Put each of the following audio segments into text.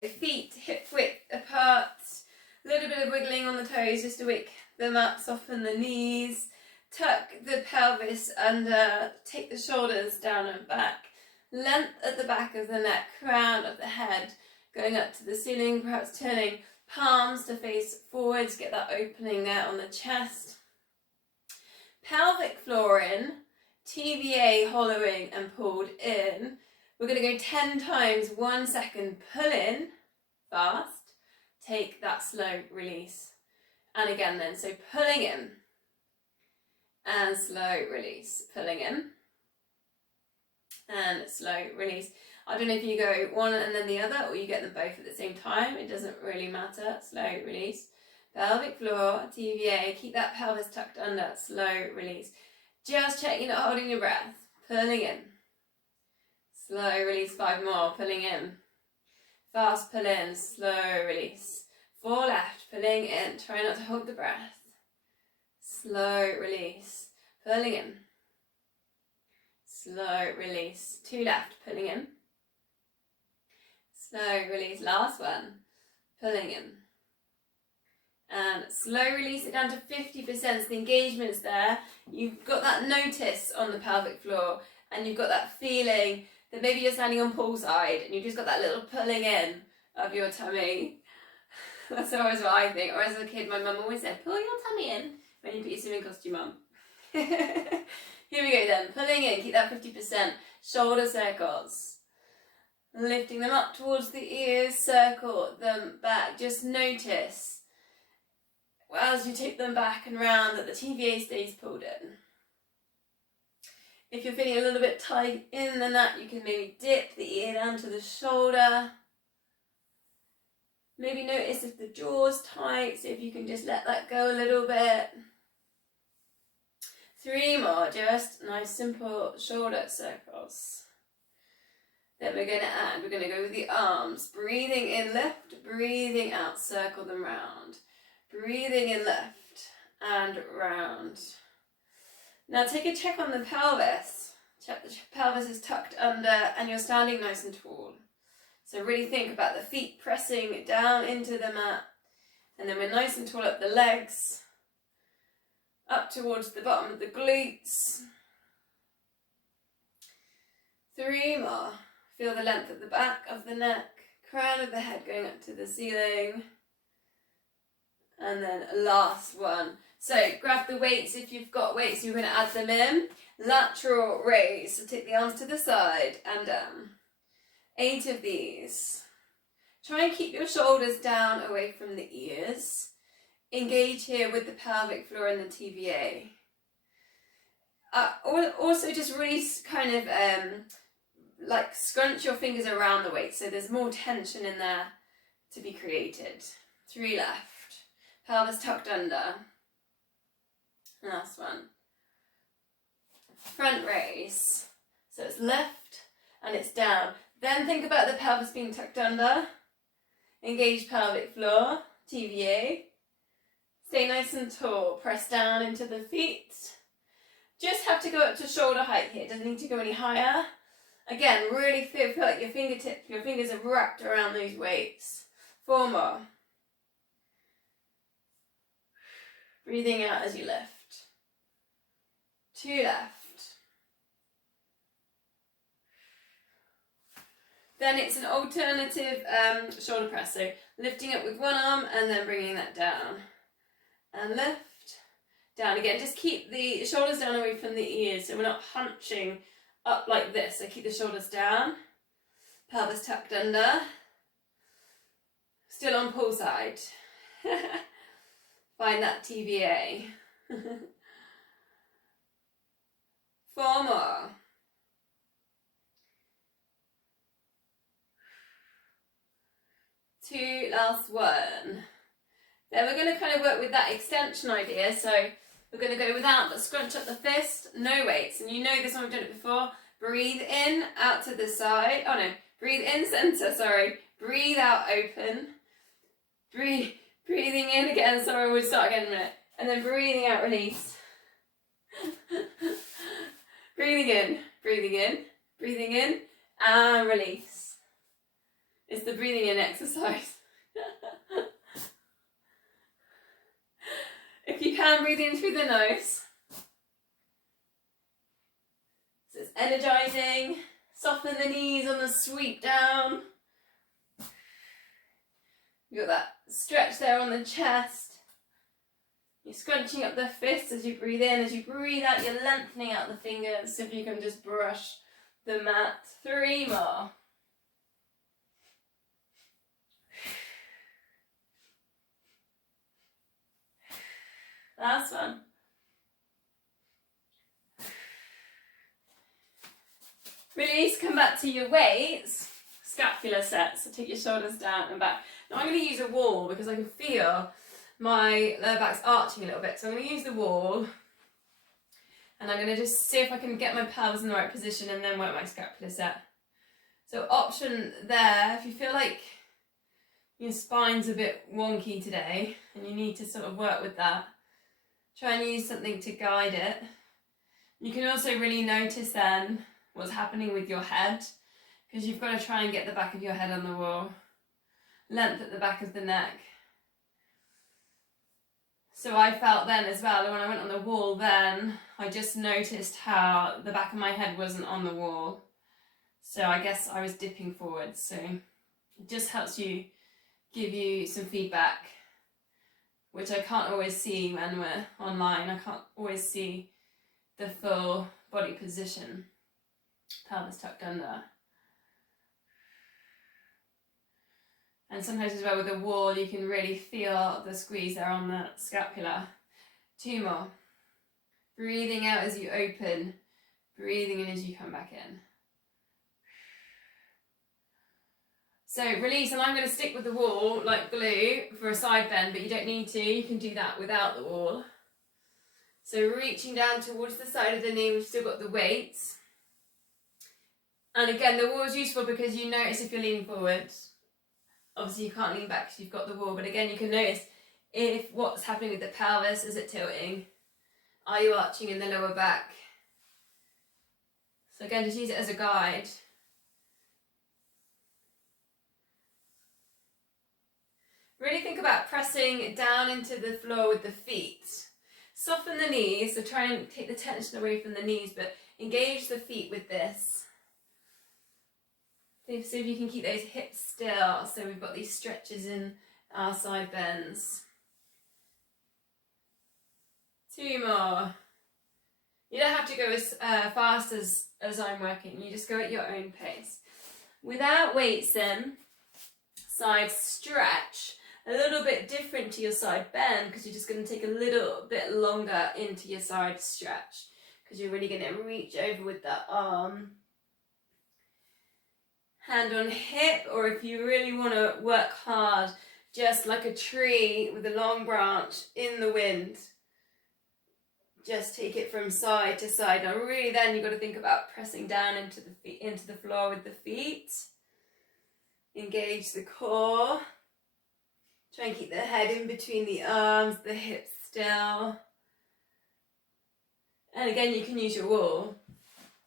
Feet hip width apart, a little bit of wiggling on the toes just to wake them up, soften the knees, tuck the pelvis under, take the shoulders down and back, length at the back of the neck, crown of the head, going up to the ceiling, perhaps turning palms to face forwards, get that opening there on the chest. Pelvic floor in, TVA hollowing and pulled in. We're going to go 10 times, 1 second, pull in, fast, take that slow release. And again then, so pulling in, and slow release, pulling in, and slow release. I don't know if you go one and then the other, or you get them both at the same time, it doesn't really matter, slow release. Pelvic floor, TVA, keep that pelvis tucked under, slow release. Just check you're not holding your breath, pulling in. Slow release, 5 more, pulling in. Fast pull in, slow release. 4 left, pulling in. Try not to hold the breath. Slow release, pulling in. Slow release. 2 left, pulling in. Slow release, last one, pulling in. And slow release it down to 50%, so the engagement's there. You've got that notice on the pelvic floor, and you've got that feeling that maybe you're standing on poolside and you've just got that little pulling in of your tummy. That's always what I think. Or as a kid, my mum always said, pull your tummy in when you put your swimming costume on. Here we go then. Pulling in, keep that 50%. Shoulder circles. Lifting them up towards the ears, circle them back. Just notice as you take them back and round that the TVA stays pulled in. If you're feeling a little bit tight in the neck, you can maybe dip the ear down to the shoulder. Maybe notice if the jaw's tight, so if you can just let that go a little bit. 3 more, just nice simple shoulder circles. Then we're going to go with the arms. Breathing in, lift, breathing out, circle them round. Breathing in, left and round. Now take a check on the pelvis. Check the pelvis is tucked under and you're standing nice and tall. So really think about the feet pressing down into the mat. And then we're nice and tall up the legs. Up towards the bottom of the glutes. 3 more. Feel the length at the back of the neck. Crown of the head going up to the ceiling. And then last one. So grab the weights if you've got weights, you're going to add them in. Lateral raise, so take the arms to the side and down. 8 of these. Try and keep your shoulders down away from the ears. Engage here with the pelvic floor and the TVA. Also just really kind of like scrunch your fingers around the weight so there's more tension in there to be created. 3 left. Pelvis tucked under. Last one. Front raise. So it's left and it's down. Then think about the pelvis being tucked under. Engage pelvic floor, TVA. Stay nice and tall. Press down into the feet. Just have to go up to shoulder height here. It doesn't need to go any higher. Again, really feel like your fingers are wrapped around those weights. 4 more. Breathing out as you lift. 2 left. Then it's an alternative shoulder press. So lifting up with one arm and then bringing that down. And lift, down again. Just keep the shoulders down away from the ears so we're not hunching up like this. So keep the shoulders down. Pelvis tucked under. Still on pull side. Find that TVA. 4 more. Two, last one. Then we're going to kind of work with that extension idea. So we're going to go without, but scrunch up the fist, no weights. And you know this one, we've done it before. Breathe in, out to the side. Oh no, breathe in, center, sorry. Breathe out, open. Breathing in again, sorry, we'll start again in a minute. And then breathing out, release. Breathing in, and release. It's the breathing in exercise. If you can, breathe in through the nose. So it's energizing. Soften the knees on the sweep down. You've got that stretch there on the chest. You're scrunching up the fists as you breathe in. As you breathe out, you're lengthening out the fingers so if you can just brush the mat. 3 more. Last one. Release, come back to your weights. Scapular set, so take your shoulders down and back. Now I'm going to use a wall because I can feel my lower back's arching a little bit. So I'm going to use the wall and I'm going to just see if I can get my pelvis in the right position and then work my scapular set. So option there, if you feel like your spine's a bit wonky today and you need to sort of work with that, try and use something to guide it. You can also really notice then what's happening with your head, because you've got to try and get the back of your head on the wall. Length at the back of the neck. So I felt then as well, when I went on the wall then, I just noticed how the back of my head wasn't on the wall. So I guess I was dipping forwards. So it just helps you, give you some feedback, which I can't always see when we're online. I can't always see the full body position. Pelvis tucked under. And sometimes as well with the wall, you can really feel the squeeze there on the scapula. 2 more. Breathing out as you open, breathing in as you come back in. So release, and I'm going to stick with the wall like glue for a side bend, but you don't need to. You can do that without the wall. So reaching down towards the side of the knee, we've still got the weights. And again, the wall is useful because you notice if you're leaning forward. Obviously you can't lean back because you've got the wall, but again you can notice if what's happening with the pelvis. Is it tilting? Are you arching in the lower back? So again, just use it as a guide. Really think about pressing down into the floor with the feet. Soften the knees, so try and take the tension away from the knees, but engage the feet with this. See if you can keep those hips still, so we've got these stretches in our side bends. 2 more. You don't have to go as fast as I'm working, you just go at your own pace. Without weights then, side stretch, a little bit different to your side bend because you're just going to take a little bit longer into your side stretch because you're really going to reach over with that arm. Hand on hip, or if you really want to work hard, just like a tree with a long branch in the wind. Just take it from side to side. Now really then you've got to think about pressing down into the floor with the feet. Engage the core. Try and keep the head in between the arms, the hips still. And again, you can use your wall.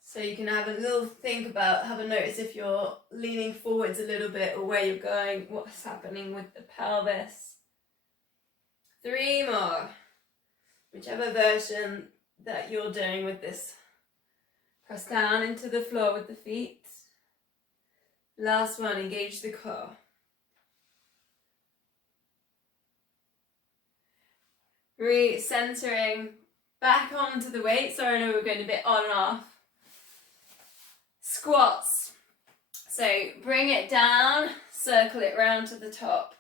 So you can have a little think about, have a notice if you're leaning forwards a little bit or where you're going, what's happening with the pelvis. 3 more. Whichever version that you're doing with this. Press down into the floor with the feet. Last one, engage the core. Re-centering back onto the weight. Sorry, I know we're going a bit on and off. Squats. So bring it down, circle it round to the top.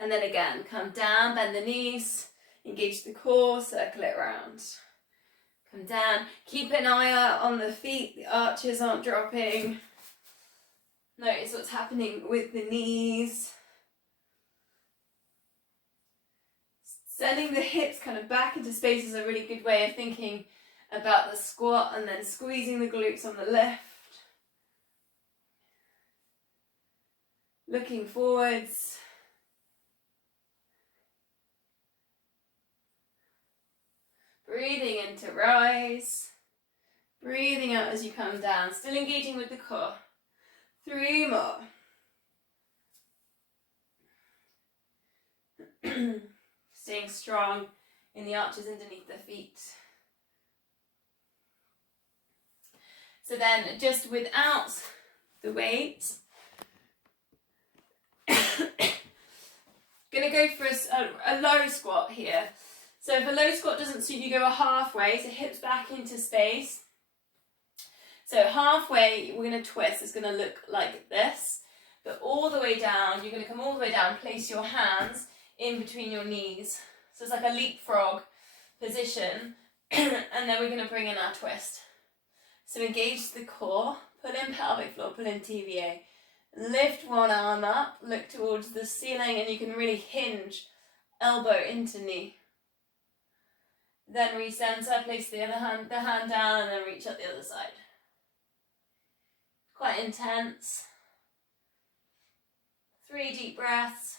And then again, come down, bend the knees, engage the core, circle it round. Come down, keep an eye out on the feet, the arches aren't dropping. Notice what's happening with the knees. Sending the hips kind of back into space is a really good way of thinking about the squat, and then squeezing the glutes on the left. Looking forwards. Breathing in to rise. Breathing out as you come down. Still engaging with the core. 3 more. Staying strong in the arches underneath the feet. So then, just without the weight, gonna go for a low squat here. So if a low squat doesn't suit you, go a halfway, so hips back into space. So halfway, we're gonna twist. It's gonna look like this, but all the way down, you're gonna come all the way down, place your hands in between your knees. So it's like a leapfrog position, and then we're gonna bring in our twist. So engage the core, pull in pelvic floor, pull in TVA. Lift one arm up, look towards the ceiling, and you can really hinge elbow into knee. Then recenter, place the hand down, and then reach up the other side. Quite intense. 3 deep breaths.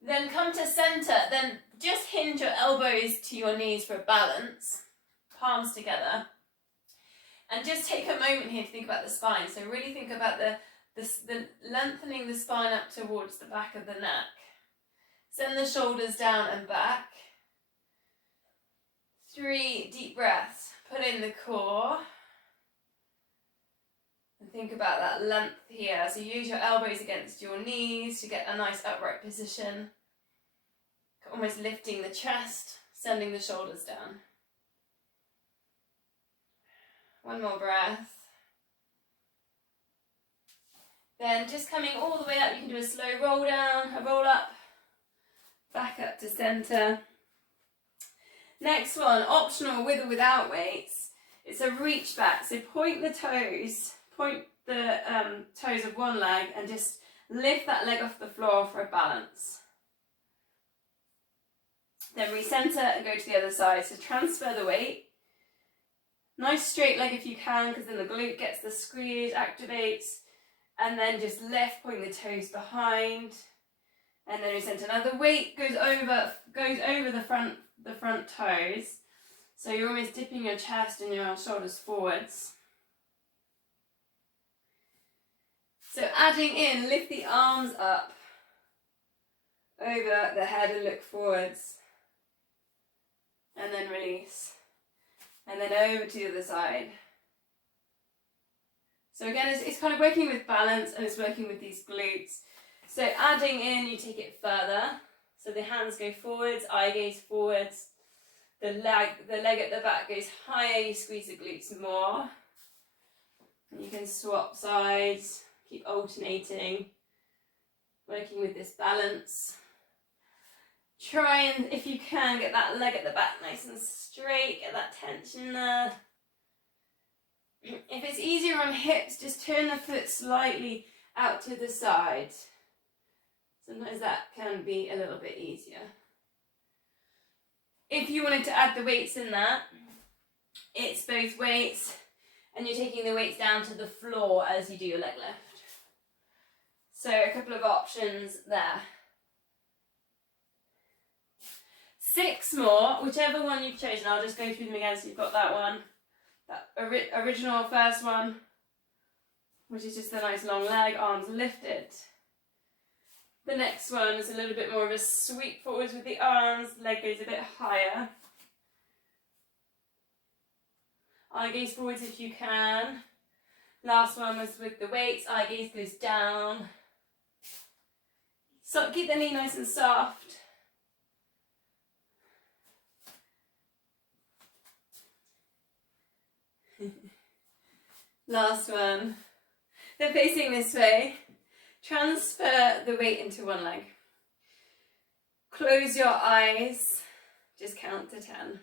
Then come to center, then just hinge your elbows to your knees for balance, palms together. And just take a moment here to think about the spine. So really think about the lengthening the spine up towards the back of the neck. Send the shoulders down and back. 3 deep breaths. Put in the core. And think about that length here. So use your elbows against your knees to get a nice upright position. Almost lifting the chest, sending the shoulders down. 1 more breath. Then just coming all the way up, you can do a slow roll down, a roll up, back up to center. Next one, optional with or without weights. It's a reach back, so point the toes of one leg and just lift that leg off the floor for a balance. Then recenter and go to the other side, so transfer the weight. Nice straight leg if you can, because then the glute gets the squeeze, activates, and then just lift, point the toes behind, and then recenter. Now the weight goes over the front toes, so you're almost dipping your chest and your shoulders forwards. So adding in, lift the arms up over the head and look forwards, and then release. And then over to the other side. So again, it's kind of working with balance and it's working with these glutes. So adding in, you take it further. So the hands go forwards, eye gaze forwards. The leg at the back goes higher, you squeeze the glutes more. And you can swap sides, keep alternating, working with this balance. Try and, if you can, get that leg at the back nice and straight, get that tension there. If it's easier on hips, just turn the foot slightly out to the side. Sometimes that can be a little bit easier. If you wanted to add the weights in that, it's both weights, and you're taking the weights down to the floor as you do your leg lift. So a couple of options there. 6 more, whichever one you've chosen. I'll just go through them again so you've got that one. That original first one, which is just a nice long leg, arms lifted. The next one is a little bit more of a sweep forwards with the arms, leg goes a bit higher. Eye gaze forwards if you can. Last one was with the weights, eye gaze goes down. So keep the knee nice and soft. Last one. They're facing this way. Transfer the weight into one leg. Close your eyes. Just count to 10.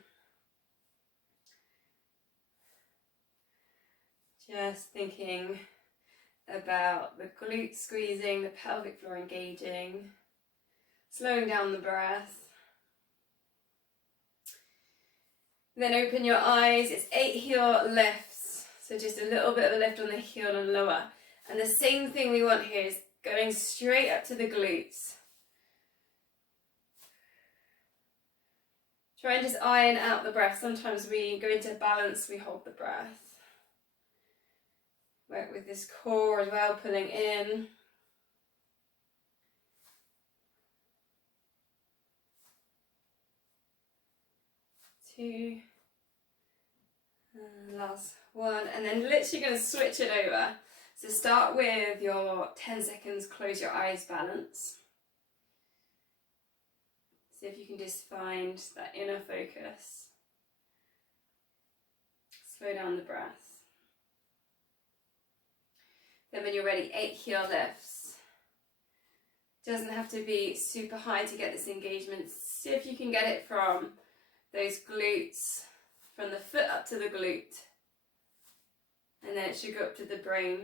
Just thinking about the glutes squeezing, the pelvic floor engaging, slowing down the breath. Then open your eyes. It's 8 heel lifts. So just a little bit of a lift on the heel and lower. And the same thing we want here is going straight up to the glutes. Try and just iron out the breath. Sometimes we go into balance, we hold the breath. Work with this core as well, pulling in. 2, and last 1, and then literally going to switch it over. So start with your 10 seconds, close your eyes balance. See if you can just find that inner focus. Slow down the breath. Then when you're ready, 8 heel lifts. Doesn't have to be super high to get this engagement. See if you can get it from those glutes, from the foot up to the glute. And then it should go up to the brain.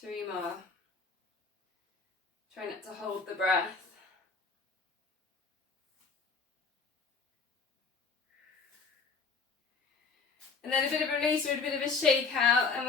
3 more. Try not to hold the breath. And then a bit of a release or a bit of a shake out, and we're